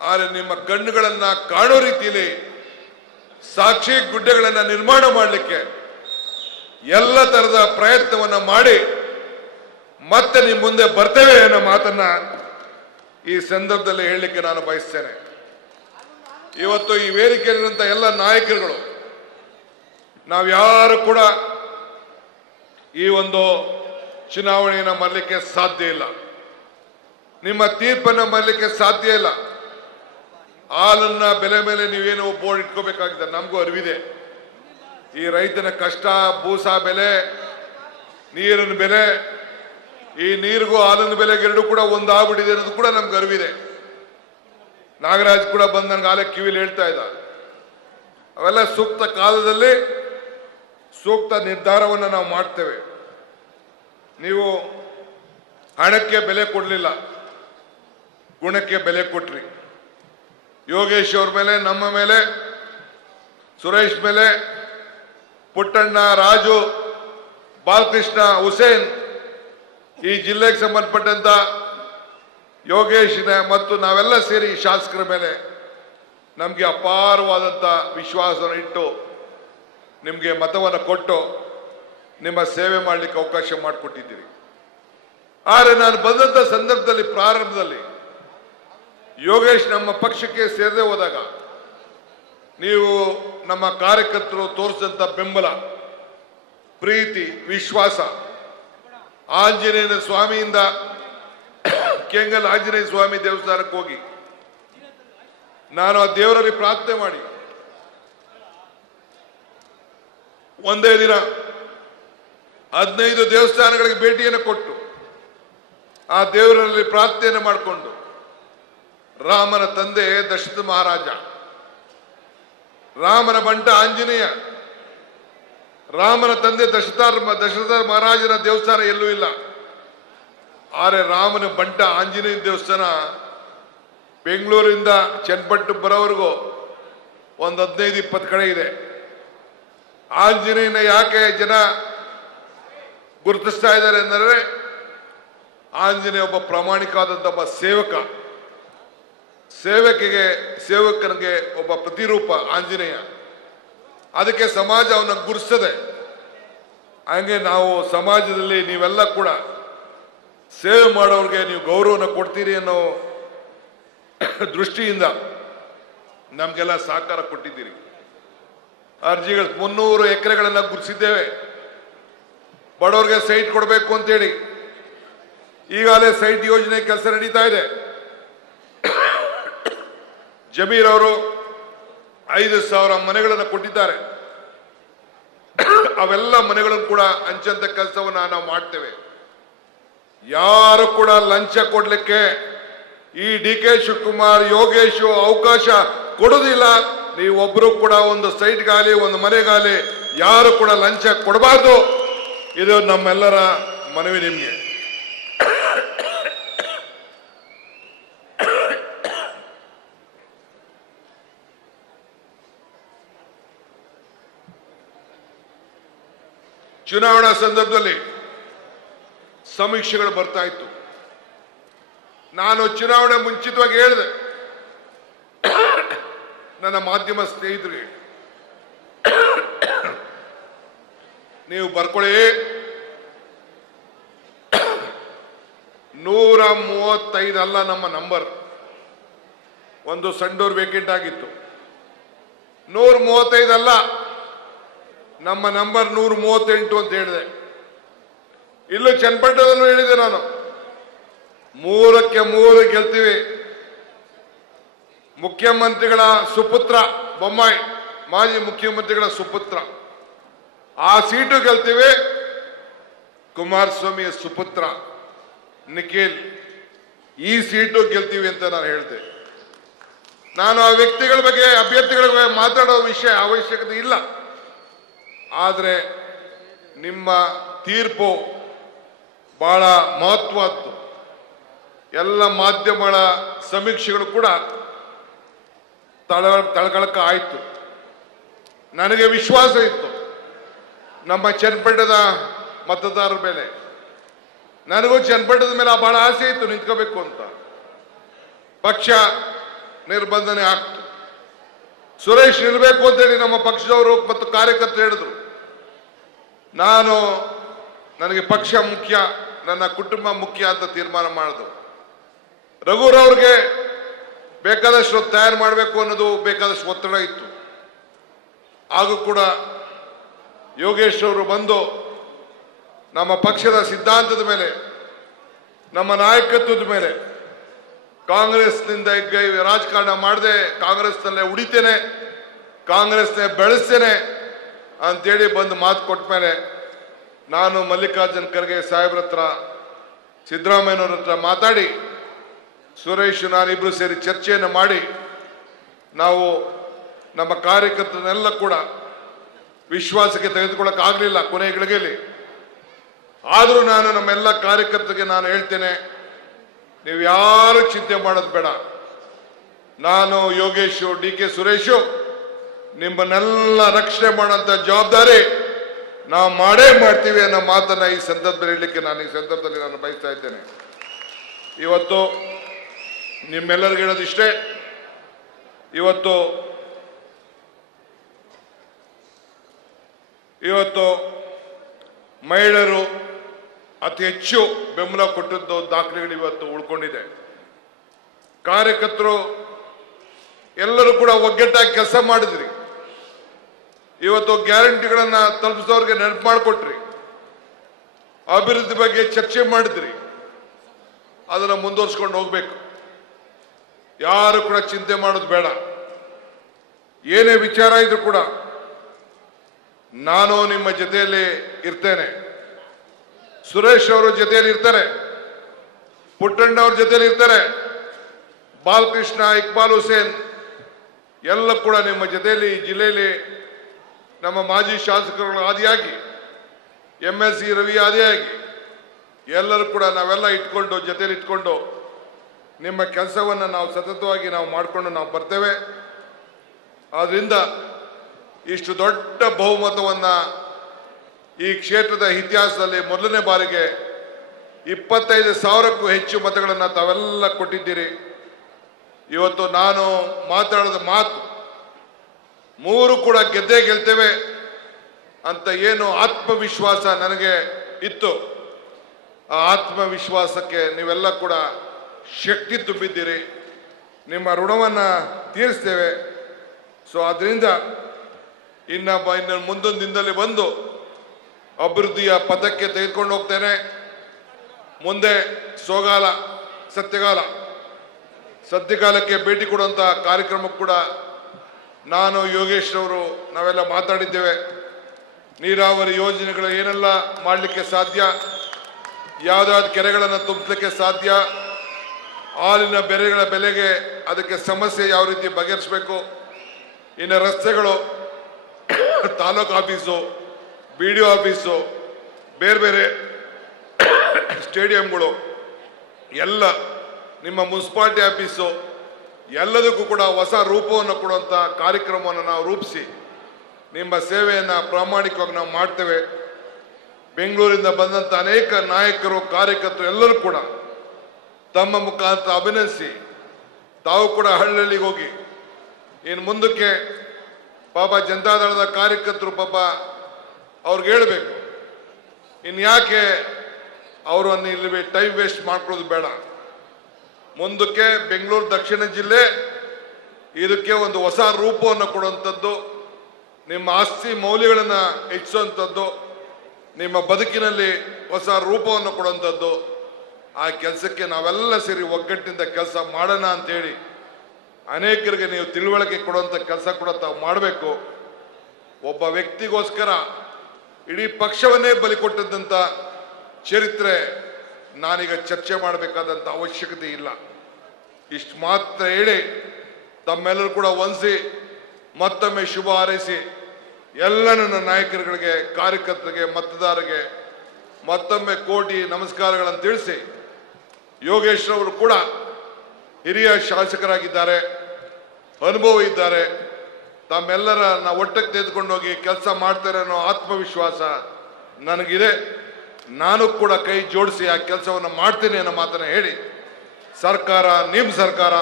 ಆದರೆ ನಿಮ್ಮ ಕಣ್ಣುಗಳನ್ನ ಕಾಣೋ ರೀತಿಯಲ್ಲಿ ಸಾಕ್ಷಿ ಗುಡ್ಡೆಗಳನ್ನು ನಿರ್ಮಾಣ ಮಾಡಲಿಕ್ಕೆ ಎಲ್ಲ ತರದ ಪ್ರಯತ್ನವನ್ನ ಮಾಡಿ ಮತ್ತೆ ನಿಮ್ಮ ಮುಂದೆ ಬರ್ತೇವೆ ಅನ್ನೋ ಮಾತನ್ನ ಈ ಸಂದರ್ಭದಲ್ಲಿ ಹೇಳಲಿಕ್ಕೆ ನಾನು ಬಯಸ್ತೇನೆ. ಇವತ್ತು ಈ ವೇದಿಕೆಯಲ್ಲಿರುವಂಥ ಎಲ್ಲ ನಾಯಕರುಗಳು ನಾವ್ಯಾರು ಕೂಡ ಈ ಒಂದು ಚುನಾವಣೆಯನ್ನು ಮಾಡಲಿಕ್ಕೆ ಸಾಧ್ಯ ಇಲ್ಲ. ನಿಮ್ಮ ತೀರ್ಪನ್ನು ಮಾಡಲಿಕ್ಕೆ ಸಾಧ್ಯ ಇಲ್ಲ. ಹಾಲನ್ನ ಬೆಲೆ ಮೇಲೆ ನೀವೇನು ಬೋರ್ಡ್ ಇಟ್ಕೋಬೇಕಾಗಿದೆ, ನಮಗೂ ಅರಿವಿದೆ. ಈ ರೈತನ ಕಷ್ಟ, ಬೂಸ ಬೆಲೆ, ನೀರಿನ ಬೆಲೆ, ಈ ನೀರಿಗೂ ಹಾಲಿನ ಬೆಲೆಗೆ ಎರಡು ಕೂಡ ಒಂದಾಗ್ಬಿಟ್ಟಿದೆ ಅನ್ನೋದು ಕೂಡ ನಮ್ಗೆ ಅರಿವಿದೆ. ನಾಗರಾಜ್ ಕೂಡ ಬಂದು ನನಗೆ ಆಲೆ ಕಿವಿಲಿ ಹೇಳ್ತಾ ಇದ್ದ. ಅವೆಲ್ಲ ಸೂಕ್ತ ಕಾಲದಲ್ಲಿ ಸೂಕ್ತ ನಿರ್ಧಾರವನ್ನು ನಾವು ಮಾಡ್ತೇವೆ. ನೀವು ಹಣಕ್ಕೆ ಬೆಲೆ ಕೊಡಲಿಲ್ಲ, ಗುಣಕ್ಕೆ ಬೆಲೆ ಕೊಟ್ರಿ. ಯೋಗೇಶ್ ಅವ್ರ ಮೇಲೆ, ನಮ್ಮ ಮೇಲೆ, ಸುರೇಶ್ ಮೇಲೆ, ಪುಟ್ಟಣ್ಣ, ರಾಜು, ಬಾಲಕೃಷ್ಣ, ಹುಸೇನ್, ಈ ಜಿಲ್ಲೆಗೆ ಸಂಬಂಧಪಟ್ಟಂತ ಯೋಗೇಶ್ನ ಮತ್ತು ನಾವೆಲ್ಲ ಸೇರಿ ಶಾಸಕರ ಮೇಲೆ ನಮಗೆ ಅಪಾರವಾದಂಥ ವಿಶ್ವಾಸವನ್ನು ಇಟ್ಟು ನಿಮಗೆ ಮತವನ್ನು ಕೊಟ್ಟು ನಿಮ್ಮ ಸೇವೆ ಮಾಡಲಿಕ್ಕೆ ಅವಕಾಶ ಮಾಡಿಕೊಟ್ಟಿದ್ದೀರಿ. ಆದರೆ ನಾನು ಬಂದಂಥ ಸಂದರ್ಭದಲ್ಲಿ, ಪ್ರಾರಂಭದಲ್ಲಿ ಯೋಗೇಶ್ ನಮ್ಮ ಪಕ್ಷಕ್ಕೆ ಸೇರದೆ ಹೋದಾಗ ನೀವು ನಮ್ಮ ಕಾರ್ಯಕರ್ತರು ತೋರಿಸಿದಂಥ ಬೆಂಬಲ, ಪ್ರೀತಿ, ವಿಶ್ವಾಸ, ಆಂಜನೇಯನ ಸ್ವಾಮಿಯಿಂದ ಕೆಂಗಲ್ ಆಂಜನೇಯ ಸ್ವಾಮಿ ದೇವಸ್ಥಾನಕ್ಕೆ ಹೋಗಿ ನಾನು ಆ ದೇವರಲ್ಲಿ ಪ್ರಾರ್ಥನೆ ಮಾಡಿ ಒಂದೇ ದಿನ 15 ದೇವಸ್ಥಾನಗಳಿಗೆ ಭೇಟಿಯನ್ನು ಕೊಟ್ಟು ಆ ದೇವರಲ್ಲಿ ಪ್ರಾರ್ಥನೆಯನ್ನು ಮಾಡಿಕೊಂಡು ರಾಮನ ತಂದೆ ದಶರಥ ಮಹಾರಾಜ, ರಾಮನ ಬಂಟ ಆಂಜನೇಯ, ರಾಮನ ತಂದೆ ದಶರಥ ಮಹಾರಾಜನ ದೇವಸ್ಥಾನ ಎಲ್ಲೂ ಇಲ್ಲ. ಆದರೆ ರಾಮನ ಬಂಟ ಆಂಜನೇಯ ದೇವಸ್ಥಾನ ಬೆಂಗಳೂರಿಂದ ಚನ್ನಪಟ್ಟು ಬರೋವರೆಗೂ ಒಂದು 15-20 ಕಡೆ ಇದೆ. ಆಂಜನೇಯನ ಯಾಕೆ ಜನ ಗುರುತಿಸ್ತಾ ಇದ್ದಾರೆ ಅಂದರೆ ಆಂಜನೇಯ ಒಬ್ಬ ಪ್ರಾಮಾಣಿಕವಾದಂಥ ಒಬ್ಬ ಸೇವಕನಿಗೆ ಒಬ್ಬ ಪ್ರತಿರೂಪ ಆಂಜನೇಯ. ಅದಕ್ಕೆ ಸಮಾಜ ಅವನ್ನ ಗುರುತಿಸ್ತದೆ. ಹಂಗೆ ನಾವು ಸಮಾಜದಲ್ಲಿ ನೀವೆಲ್ಲ ಕೂಡ ಸೇವೆ ಮಾಡೋರಿಗೆ ನೀವು ಗೌರವನ ಕೊಡ್ತೀರಿ ಅನ್ನೋ ದೃಷ್ಟಿಯಿಂದ ನಮಗೆಲ್ಲ ಸಹಕಾರ ಕೊಟ್ಟಿದ್ದೀರಿ. ಅರ್ಜಿಗಳು 300 ಎಕರೆಗಳನ್ನು ಗುರುತಿಸಿದ್ದೇವೆ. ಬಡವರಿಗೆ ಸೈಟ್ ಕೊಡಬೇಕು ಅಂತೇಳಿ ಈಗಾಗಲೇ ಸೈಟ್ ಯೋಜನೆ ಕೆಲಸ ನಡೀತಾ ಇದೆ. ಜಮೀರ್ ಅವರು 5,000 ಮನೆಗಳನ್ನು ಕೊಟ್ಟಿದ್ದಾರೆ. ಅವೆಲ್ಲ ಮನೆಗಳನ್ನು ಕೂಡ ಹಂಚಂತ ಕೆಲಸವನ್ನ ನಾವು ಮಾಡ್ತೇವೆ. ಯಾರು ಕೂಡ ಲಂಚ ಕೊಡ್ಲಿಕ್ಕೆ ಈ DK ಶಿವಕುಮಾರ್, ಯೋಗೇಶ್ ಅವಕಾಶ ಕೊಡುವುದಿಲ್ಲ. ನೀವೊಬ್ರು ಕೂಡ ಒಂದು ಸೈಟ್ಗಾಲಿ, ಒಂದು ಮನೆಗಾಲಿ ಯಾರು ಕೂಡ ಲಂಚ ಕೊಡಬಾರ್ದು. ಇದು ನಮ್ಮೆಲ್ಲರ ಮನವಿ ನಿಮಗೆ. ಚುನಾವಣಾ ಸಂದರ್ಭದಲ್ಲಿ ಸಮೀಕ್ಷೆಗಳು ಬರ್ತಾ ಇತ್ತು. ನಾನು ಚುನಾವಣೆ ಮುಂಚಿತವಾಗಿ ಹೇಳಿದೆ ನನ್ನ ಮಾಧ್ಯಮ ಸ್ನೇಹಿತರಿಗೆ, ನೀವು ಬರ್ಕೊಳ್ಳಿ, 135 ಅಲ್ಲ ನಮ್ಮ ನಂಬರ್. ಒಂದು ಸಂಡೂರು ವೇಕೆಂಟ್ ಆಗಿತ್ತು. 135 ಅಲ್ಲ, ನಮ್ಮ ನಂಬರ್ 138 ಅಂತ ಹೇಳಿದೆ. ಇಲ್ಲೂ ಚನ್ನಪಟ್ಟಣದಲ್ಲೂ ಹೇಳಿದೆ ನಾನು, 3ಕ್ಕೆ 3 ಗೆಲ್ತೀವಿ. ಮುಖ್ಯಮಂತ್ರಿಗಳ ಸುಪುತ್ರ ಬೊಮ್ಮಾಯಿ, ಮಾಜಿ ಮುಖ್ಯಮಂತ್ರಿಗಳ ಸುಪುತ್ರ, ಆ ಸೀಟು ಗೆಲ್ತೀವಿ. ಕುಮಾರಸ್ವಾಮಿಯ ಸುಪುತ್ರ ನಿಖಿಲ್, ಈ ಸೀಟು ಗೆಲ್ತೀವಿ ಅಂತ ನಾನು ಹೇಳಿದೆ. ನಾನು ಆ ವ್ಯಕ್ತಿಗಳ ಬಗ್ಗೆ, ಅಭ್ಯರ್ಥಿಗಳ ಬಗ್ಗೆ ಮಾತಾಡೋ ವಿಷಯ ಅವಶ್ಯಕತೆ ಇಲ್ಲ. ಆದರೆ ನಿಮ್ಮ ತೀರ್ಪು ಬಹಳ ಮಹತ್ವದ್ದು. ಎಲ್ಲ ಮಾಧ್ಯಮಗಳ ಸಮೀಕ್ಷೆಗಳು ಕೂಡ ತಳಕಳಕ ಆಯಿತು. ನನಗೆ ವಿಶ್ವಾಸ ಇತ್ತು ನಮ್ಮ ಚನ್ನಪಟ್ಟಣದ ಮತದಾರರ ಮೇಲೆ. ನನಗೂ ಚನ್ನಪಟ್ಟಣದ ಮೇಲೆ ಬಹಳ ಆಸೆ ಇತ್ತು ನಿಂತ್ಕೋಬೇಕು ಅಂತ. ಪಕ್ಷ ನಿರ್ಬಂಧನೆ ಆಗ್ತು. ಸುರೇಶ್ ಇರಬೇಕು ಅಂತೇಳಿ ನಮ್ಮ ಪಕ್ಷದವರು ಮತ್ತು ಕಾರ್ಯಕರ್ತರು ಹೇಳಿದ್ರು. ನನಗೆ ಪಕ್ಷ ಮುಖ್ಯ, ನನ್ನ ಕುಟುಂಬ ಮುಖ್ಯ ಅಂತ ತೀರ್ಮಾನ ಮಾಡಿದ್ರು. ರಘುರವ್ರಿಗೆ ಬೇಕಾದಷ್ಟು ತಯಾರು ಮಾಡಬೇಕು ಅನ್ನೋದು ಬೇಕಾದಷ್ಟು ಒತ್ತಡ ಇತ್ತು. ಹಾಗೂ ಕೂಡ ಯೋಗೇಶ್ ಅವರು ಬಂದು ನಮ್ಮ ಪಕ್ಷದ ಸಿದ್ಧಾಂತದ ಮೇಲೆ, ನಮ್ಮ ನಾಯಕತ್ವದ ಮೇಲೆ, ಕಾಂಗ್ರೆಸ್ನಿಂದ ರಾಜಕಾರಣ ಮಾಡದೆ ಕಾಂಗ್ರೆಸ್ನಲ್ಲೇ ಉಳಿತೇನೆ, ಕಾಂಗ್ರೆಸ್ನೇ ಬೆಳೆಸ್ತೇನೆ ಅಂತೇಳಿ ಬಂದು ಮಾತು ಕೊಟ್ಟ ಮೇಲೆ ನಾನು ಮಲ್ಲಿಕಾರ್ಜುನ್ ಖರ್ಗೆ ಸಾಹೇಬ್ರ ಹತ್ರ, ಸಿದ್ದರಾಮಯ್ಯನವ್ರ ಹತ್ರ ಮಾತಾಡಿ ಸುರೇಶ್ ನಾನಿಬ್ರು ಸೇರಿ ಚರ್ಚೆಯನ್ನು ಮಾಡಿ ನಾವು ನಮ್ಮ ಕಾರ್ಯಕರ್ತರನ್ನೆಲ್ಲ ಕೂಡ ವಿಶ್ವಾಸಕ್ಕೆ ತೆಗೆದುಕೊಳ್ಳಕ್ಕಾಗಲಿಲ್ಲ ಕೊನೆಯ ಗಳಿಗೆಯಲ್ಲಿ. ಆದರೂ ನಾನು ನಮ್ಮೆಲ್ಲ ಕಾರ್ಯಕರ್ತರಿಗೆ ನಾನು ಹೇಳ್ತೇನೆ, ನೀವು ಯಾರು ಚಿಂತೆ ಮಾಡೋದು ಬೇಡ. ನಾನು ಯೋಗೇಶು, ಡಿ.ಕೆ. ಸುರೇಶು ನಿಮ್ಮನ್ನೆಲ್ಲ ರಕ್ಷಣೆ ಮಾಡೋಂಥ ಜವಾಬ್ದಾರಿ ನಾವು ಮಾಡೇ ಮಾಡ್ತೀವಿ ಅನ್ನೋ ಮಾತನ್ನ ಈ ಸಂದರ್ಭದಲ್ಲಿ ಹೇಳಲಿಕ್ಕೆ ನಾನು ಈ ಸಂದರ್ಭದಲ್ಲಿ ನಾನು ಬಯಸ್ತಾ ಇದ್ದೇನೆ. ಇವತ್ತು ನಿಮ್ಮೆಲ್ಲರಿಗೂ ಹೇಳೋದಿಷ್ಟೇ, ಇವತ್ತು ಮಹಿಳೆಯರು ಅತಿ ಹೆಚ್ಚು ಬೆಂಬಲ ಕೊಟ್ಟದ್ದು ದಾಖಲೆಗಳು ಇವತ್ತು ಉಳ್ಕೊಂಡಿದೆ. ಕಾರ್ಯಕರ್ತರು ಎಲ್ಲರೂ ಕೂಡ ಒಗ್ಗಟ್ಟಾಗಿ ಕೆಲಸ ಮಾಡಿದ್ರಿ. ಇವತ್ತು ಗ್ಯಾರಂಟಿಗಳನ್ನ ತಲುಪಿಸೋರಿಗೆ ನೆನಪು ಮಾಡಿಕೊಟ್ರಿ, ಅಭಿವೃದ್ಧಿ ಬಗ್ಗೆ ಚರ್ಚೆ ಮಾಡಿದ್ರಿ. ಅದನ್ನು ಮುಂದುವರ್ಸ್ಕೊಂಡು ಹೋಗ್ಬೇಕು. ಯಾರು ಕೂಡ ಚಿಂತೆ ಮಾಡೋದು ಬೇಡ. ಏನೇ ವಿಚಾರ ಇದ್ರೂ ಕೂಡ ನಾನು ನಿಮ್ಮ ಜೊತೆಯಲ್ಲಿ ಇರ್ತೇನೆ. ಸುರೇಶ್ ಅವರ ಜೊತೆಯಲ್ಲಿ ಇರ್ತಾರೆ, ಪುಟ್ಟಣ್ಣ ಅವ್ರ ಜೊತೆಯಲ್ಲಿ ಇರ್ತಾರೆ, ಬಾಲಕೃಷ್ಣ, ಇಕ್ಬಾಲ್ ಹುಸೇನ್ ಎಲ್ಲ ಕೂಡ ನಿಮ್ಮ ಜೊತೆಯಲ್ಲಿ ಜಿಲ್ಲೆಯಲ್ಲಿ ನಮ್ಮ ಮಾಜಿ ಶಾಸಕರುಗಳ ಆದಿಯಾಗಿ, MLC ರವಿ ಆದಿಯಾಗಿ ಎಲ್ಲರೂ ಕೂಡ ನಾವೆಲ್ಲ ಜೊತೆಯಲ್ಲಿ ಇಟ್ಕೊಂಡು ನಿಮ್ಮ ಕೆಲಸವನ್ನು ನಾವು ಸತತವಾಗಿ ನಾವು ಮಾಡಿಕೊಂಡು ನಾವು ಬರ್ತೇವೆ. ಆದ್ರಿಂದ ಇಷ್ಟು ದೊಡ್ಡ ಬಹುಮತವನ್ನು ಈ ಕ್ಷೇತ್ರದ ಇತಿಹಾಸದಲ್ಲಿ ಮೊದಲನೇ ಬಾರಿಗೆ 25,000ಕ್ಕೂ ಹೆಚ್ಚು ಮತಗಳನ್ನು ತಾವೆಲ್ಲ ಕೊಟ್ಟಿದ್ದೀರಿ. ಇವತ್ತು ನಾನು ಮಾತಾಡಿದ ಮಾತು 3 ಕೂಡ ಗೆದ್ದೇ ಗೆಲ್ತೇವೆ ಅಂತ ಏನು ಆತ್ಮವಿಶ್ವಾಸ ನನಗೆ ಇತ್ತು, ಆ ಆತ್ಮವಿಶ್ವಾಸಕ್ಕೆ ನೀವೆಲ್ಲ ಕೂಡ ಶಕ್ತಿ ತುಂಬಿದ್ದೀರಿ. ನಿಮ್ಮ ಋಣವನ್ನು ತೀರಿಸ್ತೇವೆ. ಸೊ ಅದರಿಂದ ಇನ್ನು ಮುಂದೊಂದು ದಿನದಲ್ಲಿ ಬಂದು ಅಭಿವೃದ್ಧಿಯ ಪಥಕ್ಕೆ ತೆಗೆದುಕೊಂಡು ಹೋಗ್ತೇನೆ. ಮುಂದೆ ಸೋಗಾಲ, ಸತ್ಯಕಾಲಕ್ಕೆ ಭೇಟಿ ಕೊಡುವಂಥ ಕಾರ್ಯಕ್ರಮಕ್ಕೆ ಕೂಡ ನಾನು, ಯೋಗೇಶ್ ಅವರು ನಾವೆಲ್ಲ ಮಾತಾಡಿದ್ದೇವೆ. ನೀರಾವರಿ ಯೋಜನೆಗಳು ಏನೆಲ್ಲ ಮಾಡಲಿಕ್ಕೆ ಸಾಧ್ಯ, ಯಾವುದಾದ್ರು ಕೆರೆಗಳನ್ನು ತುಂಬಲಿಕ್ಕೆ ಸಾಧ್ಯ, ಹಾಲಿನ ಬೆಲೆಗೆ ಅದಕ್ಕೆ ಸಮಸ್ಯೆ ಯಾವ ರೀತಿ ಬಗೆಹರಿಸಬೇಕು, ಇನ್ನು ರಸ್ತೆಗಳು, ತಾಲೂಕು ಆಫೀಸು, BDO ಆಫೀಸು, ಬೇರೆ ಬೇರೆ ಸ್ಟೇಡಿಯಂಗಳು ಎಲ್ಲ, ನಿಮ್ಮ ಮುನ್ಸಿಪಾಲಿಟಿ ಆಫೀಸು ಎಲ್ಲದಕ್ಕೂ ಕೂಡ ಹೊಸ ರೂಪವನ್ನು ಕೊಡುವಂಥ ಕಾರ್ಯಕ್ರಮವನ್ನು ನಾವು ರೂಪಿಸಿ ನಿಮ್ಮ ಸೇವೆಯನ್ನು ಪ್ರಾಮಾಣಿಕವಾಗಿ ನಾವು ಮಾಡ್ತೇವೆ. ಬೆಂಗಳೂರಿಂದ ಬಂದಂಥ ಅನೇಕ ನಾಯಕರು, ಕಾರ್ಯಕರ್ತರು ಎಲ್ಲರೂ ಕೂಡ ತಮ್ಮ ಮುಖಾಂತರ ಅಭಿನಯಿಸಿ ತಾವು ಕೂಡ ಹಳ್ಳಿಗೆ ಹೋಗಿ ಇನ್ನು ಮುಂದಕ್ಕೆ ಪಾಪ ಜನತಾದಳದ ಕಾರ್ಯಕರ್ತರು ಪಾಪ ಅವ್ರಿಗೆ ಹೇಳಬೇಕು, ಇನ್ಯಾಕೆ ಅವರು ಇಲ್ಲಿ ಟೈಮ್ ವೇಸ್ಟ್ ಮಾಡ್ಕೊಳ್ಳೋದು ಬೇಡ. ಮುಂದಕ್ಕೆ ಬೆಂಗಳೂರು ದಕ್ಷಿಣ ಜಿಲ್ಲೆ ಇದಕ್ಕೆ ಒಂದು ಹೊಸ ರೂಪವನ್ನು ಕೊಡುವಂಥದ್ದು, ನಿಮ್ಮ ಆಸ್ತಿ ಮೌಲ್ಯಗಳನ್ನು ಹೆಚ್ಚಿಸುವಂಥದ್ದು, ನಿಮ್ಮ ಬದುಕಿನಲ್ಲಿ ಹೊಸ ರೂಪವನ್ನು ಕೊಡುವಂಥದ್ದು. ಆ ಕೆಲಸಕ್ಕೆ ನಾವೆಲ್ಲ ಸೇರಿ ಒಗ್ಗಟ್ಟಿನಿಂದ ಕೆಲಸ ಮಾಡೋಣ ಅಂತೇಳಿ ಅನೇಕರಿಗೆ ನೀವು ತಿಳುವಳಿಕೆ ಕೊಡುವಂಥ ಕೆಲಸ ಕೂಡ ತಾವು ಮಾಡಬೇಕು. ಒಬ್ಬ ವ್ಯಕ್ತಿಗೋಸ್ಕರ ಇಡೀ ಪಕ್ಷವನ್ನೇ ಬಲಿ ಕೊಟ್ಟದ್ದಂಥ ಚರಿತ್ರೆ ನಾನೀಗ ಚರ್ಚೆ ಮಾಡಬೇಕಾದಂಥ ಅವಶ್ಯಕತೆ ಇಲ್ಲ. ಇಷ್ಟು ಮಾತ್ರ ಹೇಳಿ ತಮ್ಮೆಲ್ಲರೂ ಕೂಡ ವಂದಿಸಿ ಮತ್ತೊಮ್ಮೆ ಶುಭ ಹಾರೈಸಿ ಎಲ್ಲ ನನ್ನ ನಾಯಕರುಗಳಿಗೆ, ಕಾರ್ಯಕರ್ತರಿಗೆ, ಮತದಾರರಿಗೆ ಮತ್ತೊಮ್ಮೆ ಕೋಟಿ ನಮಸ್ಕಾರಗಳನ್ನು ತಿಳಿಸಿ, ಯೋಗೇಶ್ ಅವರು ಕೂಡ ಹಿರಿಯ ಶಾಸಕರಾಗಿದ್ದಾರೆ, ಅನುಭವ ಇದ್ದಾರೆ, ತಮ್ಮೆಲ್ಲರ ಒಟ್ಟಿಗೆ ತೆಗೆದುಕೊಂಡು ಹೋಗಿ ಕೆಲಸ ಮಾಡ್ತಾರೆ ಅನ್ನೋ ಆತ್ಮವಿಶ್ವಾಸ ನನಗಿದೆ. ನಾನು ಕೂಡ ಕೈ ಜೋಡಿಸಿ ಆ ಕೆಲಸವನ್ನು ಮಾಡ್ತೀನಿ ಅನ್ನೋ ಮಾತನ್ನು ಹೇಳಿ, ಸರ್ಕಾರ ನಿಮ್ಮ ಸರ್ಕಾರ